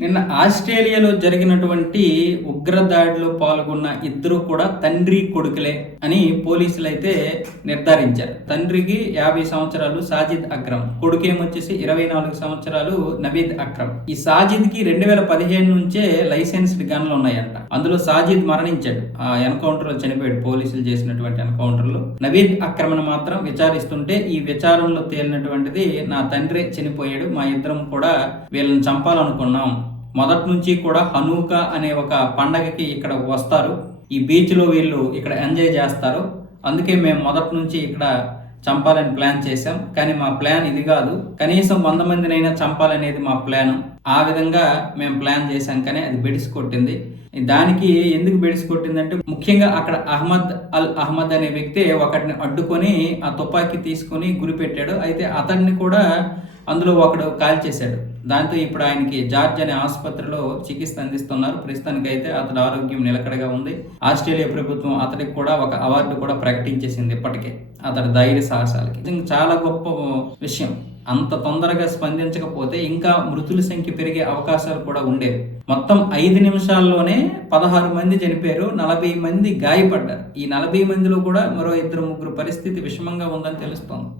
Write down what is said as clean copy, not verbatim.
నిన్న ఆస్ట్రేలియాలో జరిగినటువంటి ఉగ్రదాడిలో పాల్గొన్న ఇద్దరు కూడా తండ్రి కొడుకులే అని పోలీసులు అయితే నిర్ధారించారు. తండ్రికి 50 సంవత్సరాలు సాజిద్ అక్రమ్, కొడుకేమొచ్చేసి 24 సంవత్సరాలు నవీద్ అక్రమ్. ఈ సాజిద్ కి 2015 నుంచే లైసెన్స్డ్ గన్లు ఉన్నాయంట. అందులో సాజిద్ మరణించాడు, ఆ ఎన్కౌంటర్ లో చనిపోయాడు, పోలీసులు చేసినటువంటి ఎన్కౌంటర్ లో. నవీద్ అక్రమ్ను మాత్రం విచారిస్తుంటే ఈ విచారణలో తేలినటువంటిది, నా తండ్రి చనిపోయాడు, మా ఇద్దరం కూడా వీళ్ళని చంపాలనుకున్నాం, మొదటి నుంచి కూడా హనూకా అనే ఒక పండగకి ఇక్కడ వస్తారు, ఈ బీచ్లో వీళ్ళు ఇక్కడ ఎంజాయ్ చేస్తారు, అందుకే మేము మొదటి నుంచి ఇక్కడ చంపాలని ప్లాన్ చేశాం, కానీ మా ప్లాన్ ఇది కాదు, కనీసం 100 మందినైనా చంపాలనేది మా ప్లాన్, ఆ విధంగా మేము ప్లాన్ చేశాం, కానీ అది బెడిసి కొట్టింది. దానికి ఎందుకు బెడిసి కొట్టిందంటే, ముఖ్యంగా అక్కడ అహ్మద్ అనే వ్యక్తి ఒకటిని అడ్డుకొని ఆ తుపాకీ తీసుకొని గురిపెట్టాడు. అయితే అతన్ని కూడా అందులో ఒకడు కాల్చేశాడు. దాంతో ఇప్పుడు ఆయనకి జార్జ్ అనే ఆసుపత్రిలో చికిత్స అందిస్తున్నారు. ప్రస్తుతానికైతే అతడి ఆరోగ్యం నిలకడగా ఉంది. ఆస్ట్రేలియా ప్రభుత్వం అతడికి కూడా ఒక అవార్డు కూడా ప్రకటించేసింది ఇప్పటికే, అతడి ధైర్య సాహసాలకి. నిజంగా చాలా గొప్ప విషయం. అంత తొందరగా స్పందించకపోతే ఇంకా మృతుల సంఖ్య పెరిగే అవకాశాలు కూడా ఉండేవి. మొత్తం 5 నిమిషాల్లోనే 16 మంది చనిపోయారు, 40 మంది గాయపడ్డారు. ఈ 40 మందిలో కూడా మరో 2-3 పరిస్థితి విషమంగా ఉందని తెలుస్తోంది.